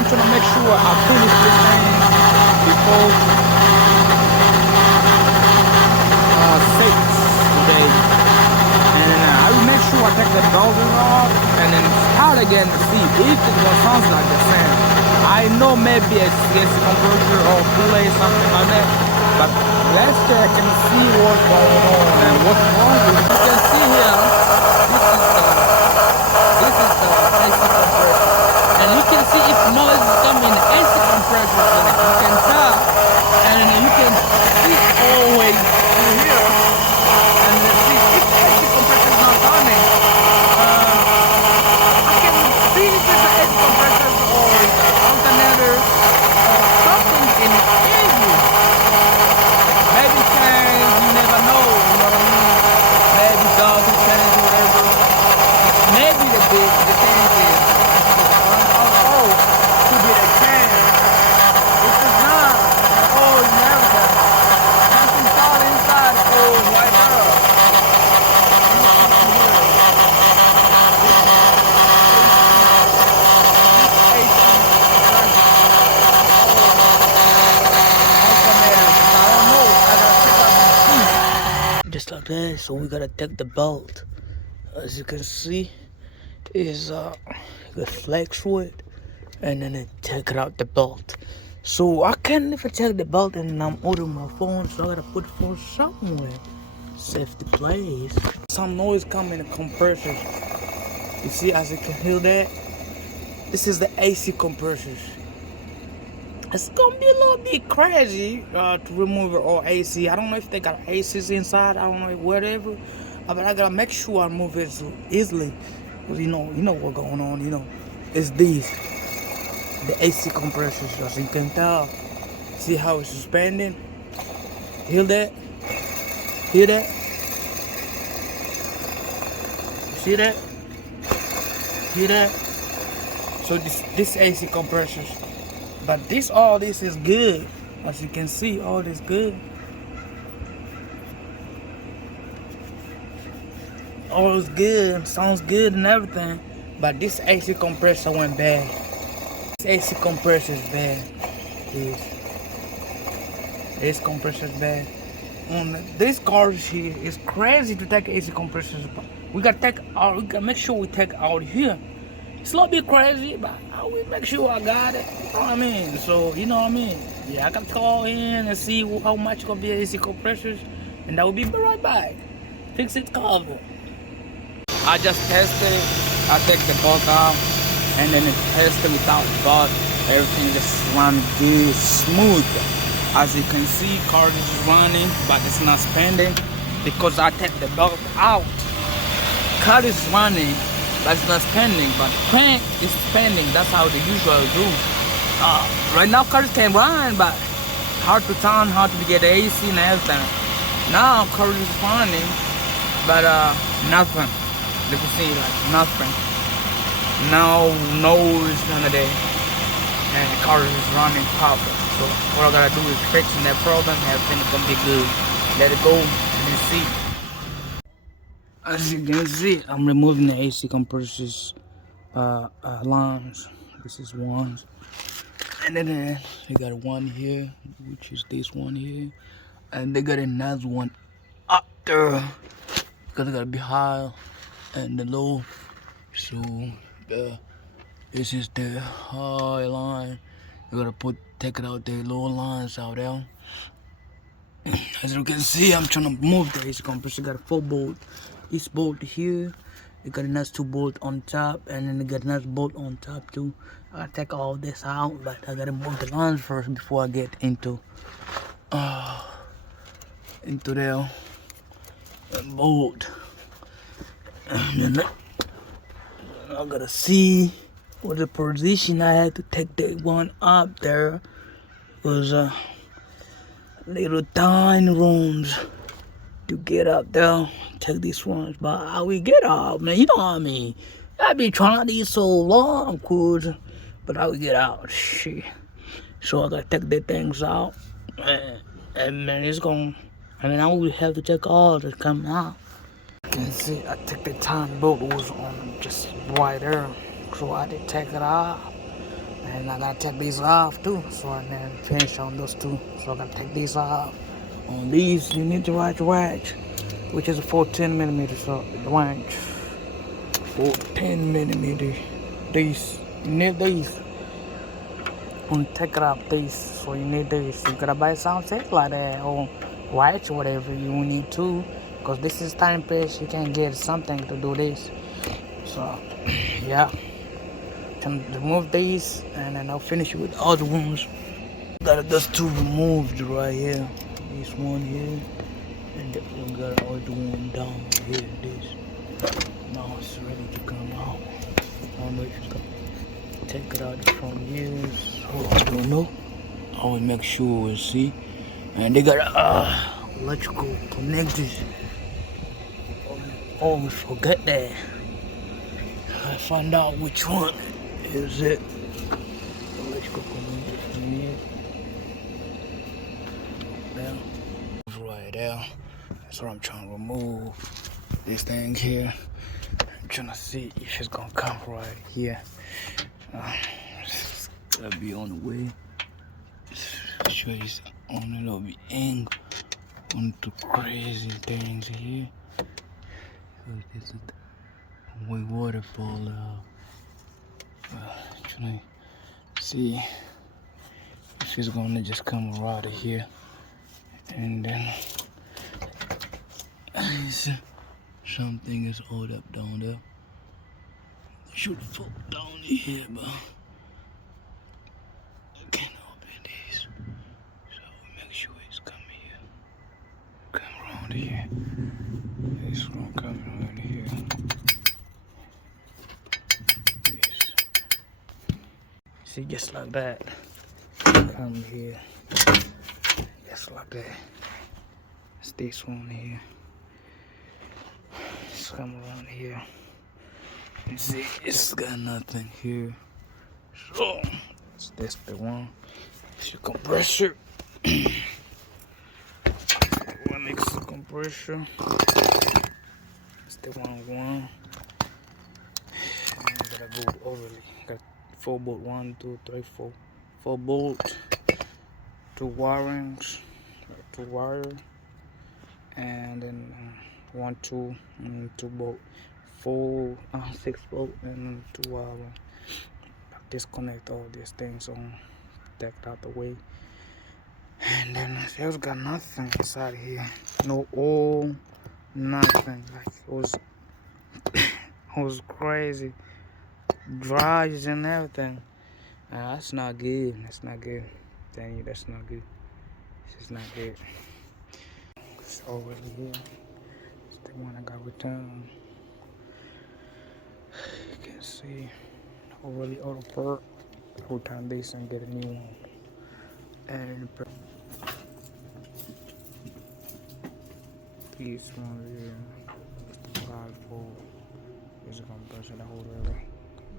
I'm trying to make sure I finish this thing before 6 today. And I will make sure I take the building off and then start again to see if it gonna sound like the same. I know maybe it's compressor or delay, something like that, but let's check and see what's going on and what's wrong with it. You can see here, this is the AC compressor, and you can see if noise is coming, the AC compressor in it. You can tell, and you can see always through here, and then see if the AC compressor is not coming. I can see if it's the AC compressor or the alternator or something in the engine. Maybe change, you never know, you know what I mean? Maybe dog will change, whatever. Maybe the thing is, oh, could be the change. If it's not, oh, you never can. Something fall inside, oh, right there. Just like that, so we gotta take the bolt. As you can see, is the flex with, and then take it out the bolt. So I can't even take the bolt, and I'm holding my phone, so I gotta put the phone somewhere, safety place. Some noise coming in the compressors. You see, as you can hear that, this is the AC compressors. It's gonna be a little bit crazy to remove it all AC. I don't know if they got ACs inside. I don't know, whatever. But I gotta make sure I move it so easily. Cause you know what's going on. You know, it's these, the AC compressors. As you can tell, see how it's suspending. Hear that? Hear that? See that? Hear that? So this AC compressors. But all this is good. As you can see, all this good. All is good, sounds good and everything. But this AC compressor went bad. This AC compressor is bad. This compressor is bad. On this car here, it's crazy to take AC compressors. We gotta make sure we take out here. It's a little bit crazy, but I will make sure I got it. You know what I mean? So, you know what I mean? Yeah, I can call in and see how much gonna be AC compressors, and I will be right back. Fix it, cover. I just tested. I take the bolt out, and then it tested without the bolt. Everything just runs good, smooth. As you can see, car is running, but it's not spinning because I take the bolt out. Car is running. But it's not spinning, but crank is spinning. That's how they usually do. Right now cars can run, but hard to turn, hard to get the AC and everything. Now car is running, but nothing. You can see like nothing. No noise, none of that. And the car is running proper. So what I gotta do is fixing that problem. Everything's gonna be good. Let it go and you see. As you can see, I'm removing the AC compressors lines. This is one, and then they got one here, which is this one here, and they got another one up there because it gotta be high and the low. So this is the high line. You gotta take it out the low lines out there. As you can see, I'm trying to move the AC compressor. Got a 4 bolt. This bolt here, you got another 2 bolt on top, and then you got another bolt on top too. I gotta take all this out, but I gotta move the lines first before I get into the bolt. And then I gotta see what the position. I had to take that one up there. It was little tiny rooms to get up there. Take these ones, but I will get out, man. You know what I mean? I be trying these so long, cause, but I will get out. Shit. So I gotta take the things out, and man, it's gonna. I mean, I will have to take all this coming out. You can see, I took the tiny bolt was on just right there, so I did take it out. And I gotta take these off too, so I can finish on those two. So I gotta take these off. On these, you need to watch, which is a 14 millimeter. So the watch, 14 millimeter. These, you need these. When you take it off these, so you need these. You gotta buy something like that or watch, whatever you need to, because this is timepiece. You can get something to do this. So yeah. Remove these and then I'll finish with the other ones. Got those two removed right here. This one here and that one got the other one down here. This now it's ready to come out. I don't know if you can take it out from here. So I don't know. I will make sure we'll see. And they got electrical connectors. Always forget that. I find out which one is it. Electrical connector from here. There. Right there. That's what I'm trying to remove. This thing here. I'm trying to see if it's gonna come right here. It's gotta be on the way. Sure it's on a little bit angle. On the crazy things here. So this is the way waterfall out. Trying to see if it's gonna just come right here, and then something is all up down there. Should fall down here, but I can't open this. So make sure it's coming here. Come around here. It's gonna come around here. Yes. See, just like that. Come here. Just like that. It's this one here. It's come around here. You see, it's got nothing here. So, it's this the one. It's your compressor. One makes the compressor. It's the one. And gotta go overly. Got 4 bolt, 1, 2, 3, 4. 4 bolt, 2 wirings, 2 wire, and then 1, 2, and 2 bolt, 6 bolt, and 2 wire. Disconnect all these things on, take it out the way, and then there's got nothing inside here, no oil, nothing. Like it was crazy, dries and everything. That's not good. That's not good. Tell you, that's not good. This is not good. It's over here. It's the one I got returned. You can see overly auto part. Return this and get a new one. And this one here. It's the 5-4. It's a compressor to hold it.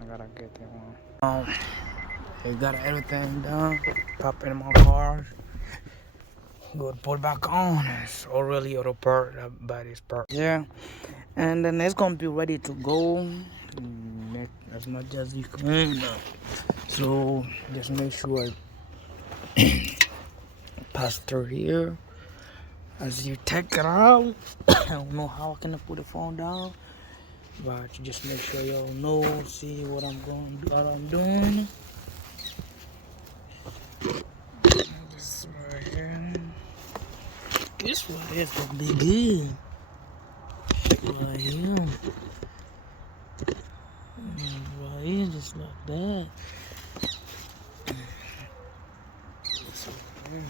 I gotta get that one. They got everything done. Pop in my car. Go put it back on. It's already auto part by this part. Yeah. And then it's gonna be ready to go. Make as much as you can. So just make sure I pass through here. As you take it out. I don't know how I can put the phone down. But you just make sure y'all know, see what I'm going to do, what I'm doing. This right here. This right here is gonna be good. Right here. Right here, just like that. This right here.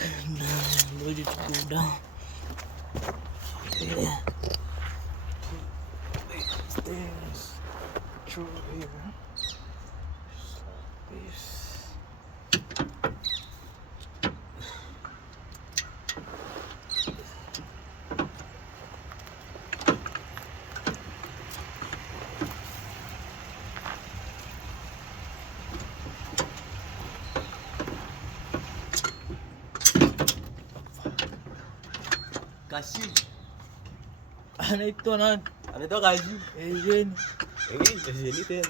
And now, ready to go down. Yeah. Stairs through here. Just like this. Kasi. Ano ito na? Anaitwa Kaji. Jeni. Jeni tena.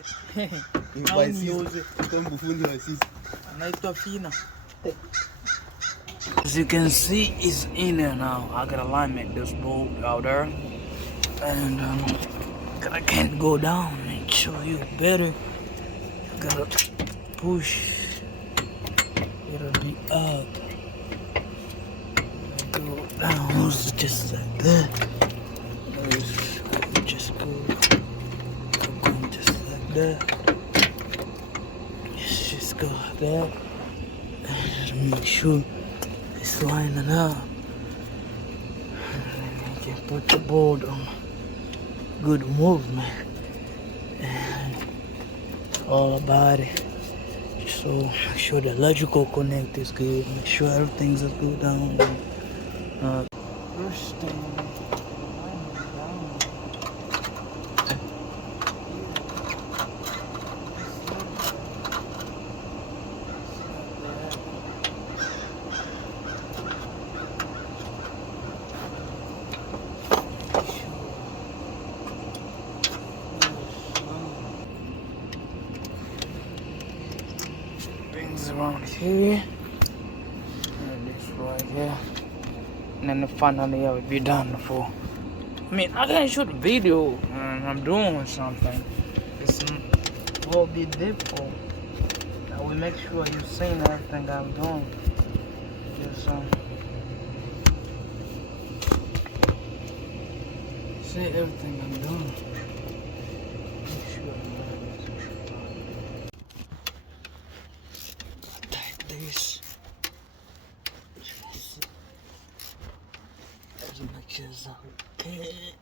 Au nioze. Kwa mbufundi wa sisi. Anaitwa Fina. As you can see, it's in there now. I gotta alignment this bolt out there, and I can't go down and show you better. I gotta push. It'll be up. Go down just like that. Just go just like that. Just go like that. And make sure it's lining up. And then you can put the board on good movement. And all about it. So make sure the electrical connect is good. Make sure everything's good down. First thing. Around here, and this right here, and then finally I'll be done for. I mean, I can shoot a video and I'm doing something. It's a little bit difficult. I will make sure you've seen everything I'm doing. Just see everything I'm doing. Make sure this. Just make sure it's okay.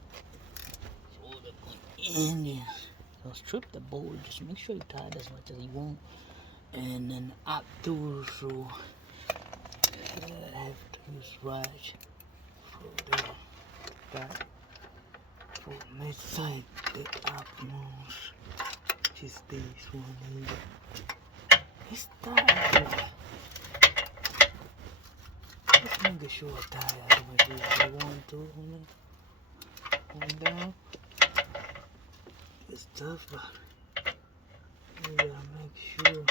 And yeah, so strip the bowl. Just make sure you tie it as much as you want, and then up through. So I have to scratch for the back, for my side, the upmost. Just this one. It's tight. Just make sure it's tight. Otherwise, you want to hold down. It's tough, but you gotta make sure.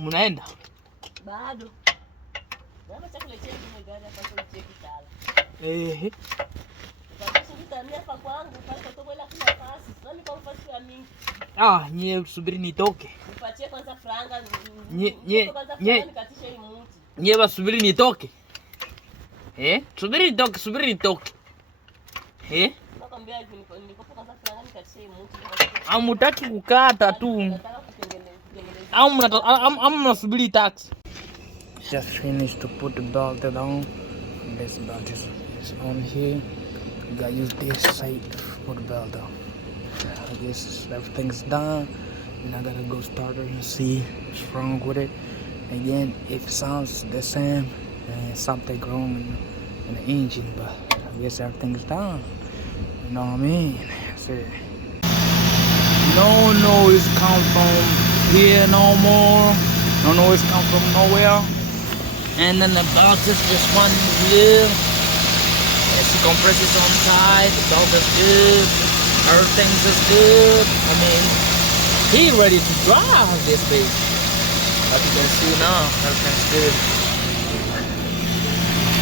Munaenda? Bado. Baba chakula chetu kimeganda hapa kwa cheki tala. Baba sikutamia hapa kwangu pale kwa tobo la kuna pasi. Nani kwa pasi wa mingi? Nye subiri nitoke. Nipatie kwanza franga. Nye nikatisha hii mti. Nye basubiri nitoke. Subiri nitoke. Nakwambia hivi nikopo kwanza franga nikatisha hii mti. Hamutaki kukata tu. Nataka kutengeneza. I'm mnasubiri taxi. Just finished to put the belt on. This belt is on here. You gotta use this side to put the belt on. I guess everything's done. And I gotta go start it and see what's wrong with it. Again, if it sounds the same, then something wrong in the engine. But I guess everything's done. You know what I mean? That's it. No noise come from here no more. No noise come from nowhere. And then the belt is just one here. The compressor's on side. The belt is good. Everything's is good. I mean, he ready to drive this baby. As you can see now, everything's good.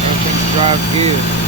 Everything's drive good.